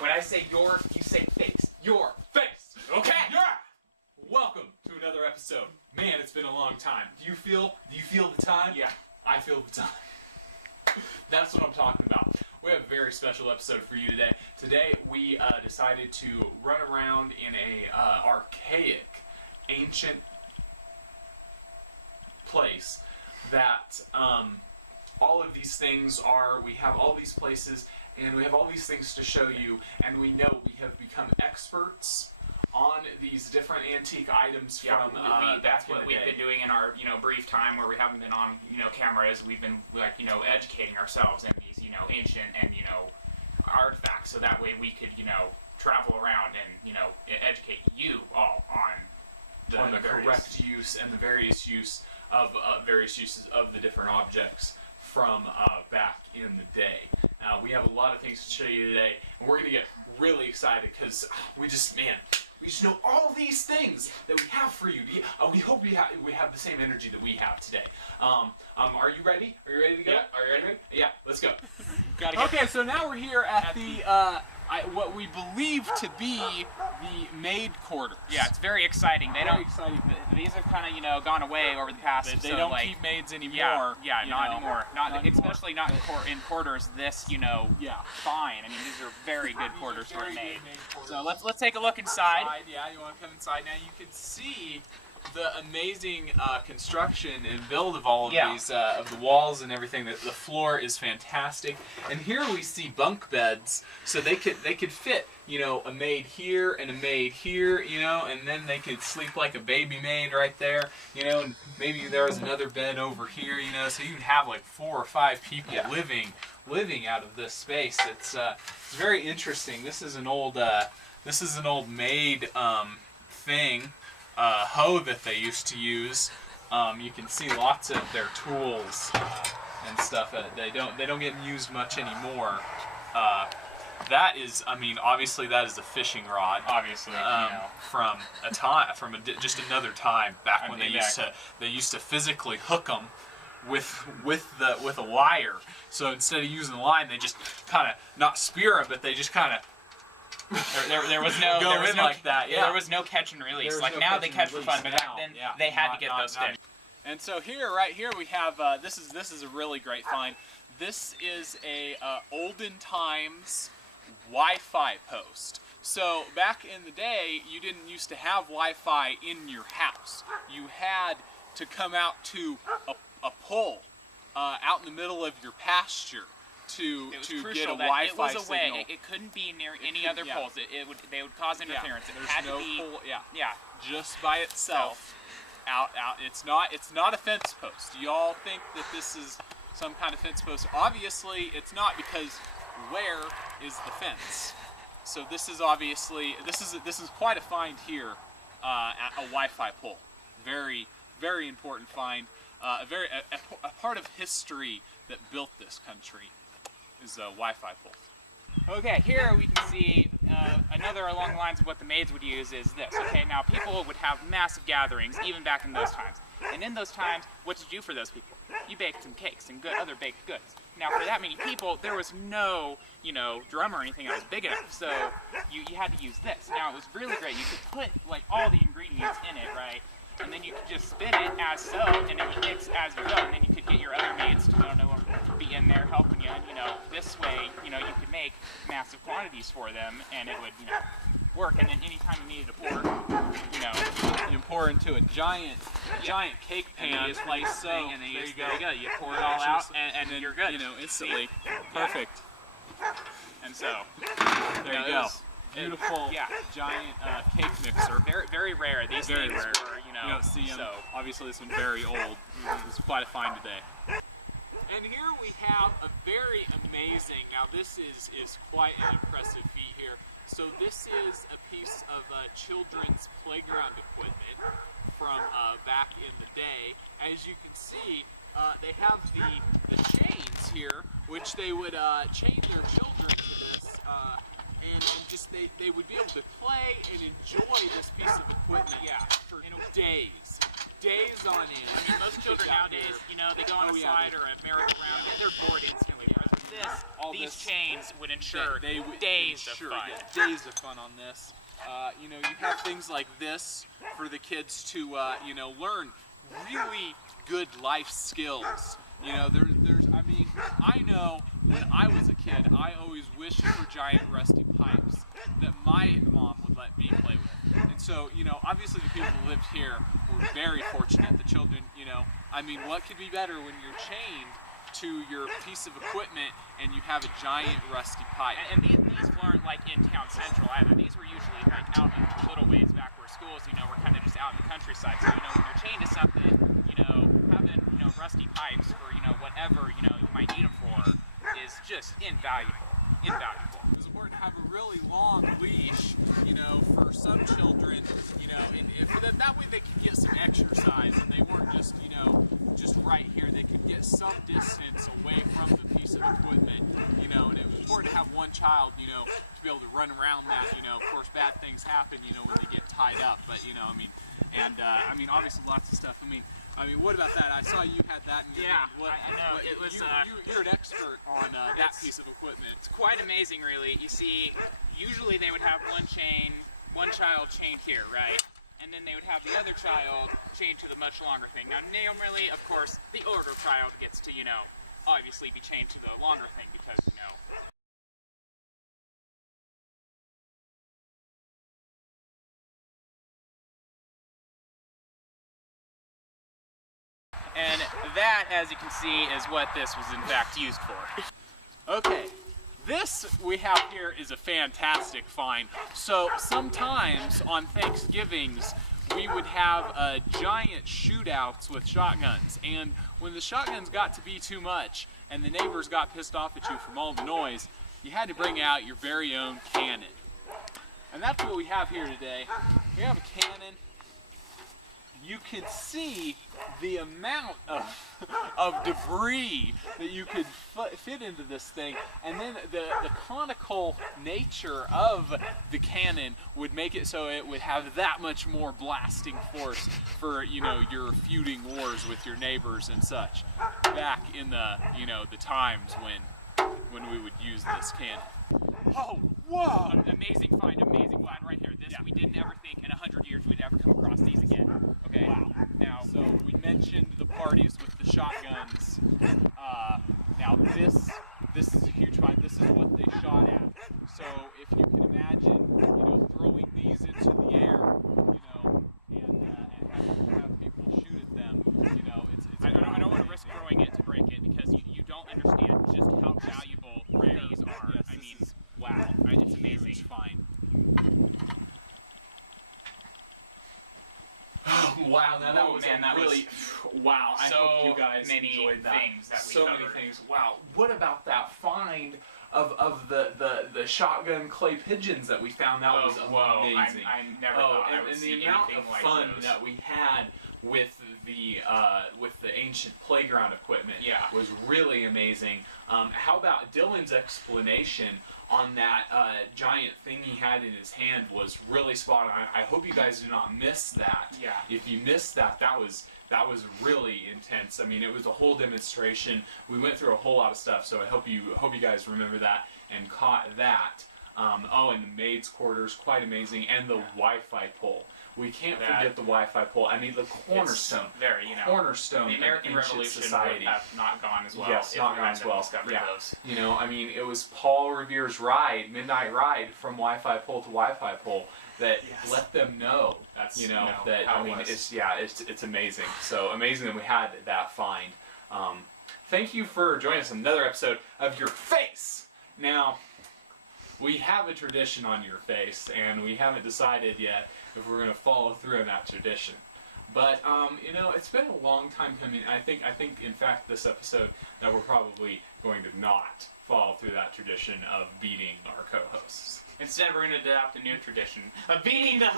When I say your, you say face. Your face. Okay? Yeah. Welcome to another episode. Man, it's been a long time. Do you feel the time? Yeah. I feel the time. That's what I'm talking about. We have a very special episode for you today. Today we decided to run around in a archaic, ancient place that all of these things are. We have all these places and we have all these things to show you, and we know we have become experts on these different antique items from that's what we've been doing in our brief time where we haven't been on cameras. We've been educating ourselves in these ancient and artifacts, so that way we could travel around and educate you all on the correct use and the various uses of the different objects from back in the day. We have a lot of things to show you today, and we're going to get really excited because we just know all these things that we have for you. We hope we have the same energy that we have today. Are you ready? Are you ready to go? Yeah. Are you ready? Yeah, let's go. Okay, so now we're here at the what we believe to be the maid quarters. Yeah, it's very exciting. Very exciting. These have kind of gone away over the past. They don't keep maids anymore. Yeah, not anymore. Not especially not in quarters. This fine. I mean, these are very good quarters for a maid. So let's take a look inside. Yeah, you want to come inside now? You can see the amazing construction and build of all of these of the walls and everything. The floor is fantastic, and here we see bunk beds, so they could fit a maid here and a maid here, and then they could sleep like a baby maid right there, and maybe there was another bed over here, so you'd have like 4 or 5 people living out of this space. It's very interesting. This is an old maid thing. Hoe that they used to use. You can see lots of their tools and stuff. They don't get used much anymore. That is, obviously that is a fishing rod. Obviously, from just another time back when they used to physically hook them with a wire. So instead of using the line, they just kind of not spear them, but they just kind of. There was no there was no catch and release. Like now they catch for fun, but back then they had to get those fish. And so right here we have this is a really great find. This is a olden times Wi-Fi post. So back in the day, you didn't used to have Wi-Fi in your house. You had to come out to a pole out in the middle of your pasture to get a Wi-Fi signal. It couldn't be near any other poles. They would cause interference. There's no pole. Just by itself. Out. It's not a fence post. Y'all think that this is some kind of fence post? Obviously, it's not, because where is the fence? So this is obviously this is quite a find here at a Wi-Fi pole. Very, very important find. A part of history that built this country is a Wi-Fi pole. Okay, here we can see another along the lines of what the maids would use is this. Okay, now people would have massive gatherings even back in those times. And in those times, what did you do for those people? You baked some cakes and other baked goods. Now for that many people, there was no, drum or anything that was big enough. So you had to use this. Now it was really great. You could put like all the ingredients in it, right? And then you could just spin it as so, and it would mix as you go. And then you could get your other maids to be in there helping you. And, this way, you could make massive quantities for them, and it would, work. And then anytime you needed to pour, you pour into a giant cake pan, like so. And then there you go. You pour it all out, and then you're good. Instantly. Perfect. And so, there you go. Beautiful, giant cake mixer. Very, very rare. These very things rare. Were, you don't see them. So. Obviously, this one's very old. It's quite a find today. And here we have a very amazing. Now, this is quite an impressive feat here. So this is a piece of children's playground equipment from back in the day. As you can see, they have the chains here, which they would chain their children to this. And just they would be able to play and enjoy this piece of equipment for days on end. I mean, most children nowadays, they go on a slide or a merry-go-round, they're bored instantly. these chains would ensure days of fun. Yeah, days of fun on this. You have things like this for the kids to, learn really good life skills. I know when I was a kid, I always wished for giant rusty pipes that my mom would let me play with. And so, obviously the people who lived here were very fortunate. The children, what could be better when you're chained to your piece of equipment and you have a giant rusty pipe? And these weren't like in town central either. These were usually like out in little ways back where schools, were kind of just out in the countryside. So, when you're chained to something, having, rusty pipes for, whatever, you might need them for is just invaluable. Invaluable. It's important to have a really long leash, for some children, and for that way they could get some exercise and they weren't just, just right here. They could get some distance away from the piece of equipment, and it was important to have one child, to be able to run around that, of course bad things happen, when they get tied up, but, obviously lots of stuff. What about that? I saw you had that in your hand. I know. It was. You're an expert on that piece of equipment. It's quite amazing, really. You see, usually they would have one child chained here, right? And then they would have the other child chained to the much longer thing. Now, normally, of course, the older child gets to, obviously be chained to the longer thing because, And that, as you can see, is what this was in fact used for. Okay, this we have here is a fantastic find. So sometimes on Thanksgivings, we would have giant shootouts with shotguns. And when the shotguns got to be too much and the neighbors got pissed off at you from all the noise, you had to bring out your very own cannon. And that's what we have here today. We have a cannon. You can see the amount of debris that you could fit into this thing, and then the conical nature of the cannon would make it so it would have that much more blasting force for your feuding wars with your neighbors and such back in the the times when we would use this cannon. Oh, whoa! Amazing find right here. This we didn't ever think in 100 years we'd ever come across these again. Okay. Wow. Now, so we mentioned the parties with the shotguns. Now this is a huge find. This is what they shot at. So if you can imagine, throwing these into the air, and have people shoot at them, it's. I don't want to risk throwing it to break it because you don't understand just how valuable these are. Yes, wow, it's amazing. Huge find. Wow, now that was really wow. I hope you guys enjoyed that. So many things. Wow, what about that find of the shotgun clay pigeons that we found? That was amazing. I never thought I would and see the amount anything of like fun those. that we had with the ancient playground equipment was really amazing. How about Dylan's explanation on that giant thing he had in his hand was really spot on. I hope you guys do not miss that. Yeah. If you missed that, that was really intense. It was a whole demonstration. We went through a whole lot of stuff, so I hope you guys remember that and caught that. And the maid's quarters, quite amazing, and the Wi-Fi pole. We can't forget the Wi-Fi pole. The cornerstone. Cornerstone the American of ancient Revolution society. would have not gone as well. Yes, not gone as well. Yeah. Those. It was Paul Revere's midnight ride from Wi-Fi pole to Wi-Fi pole that let them know. That's it's amazing. So amazing that we had that find. Thank you for joining us on another episode of Your Face. Now, we have a tradition on Your Face, and we haven't decided yet if we're going to follow through on that tradition. But it's been a long time coming. I think in fact this episode that we're probably going to not follow through that tradition of beating our co-hosts. Instead, we're going to adopt a new tradition of beating the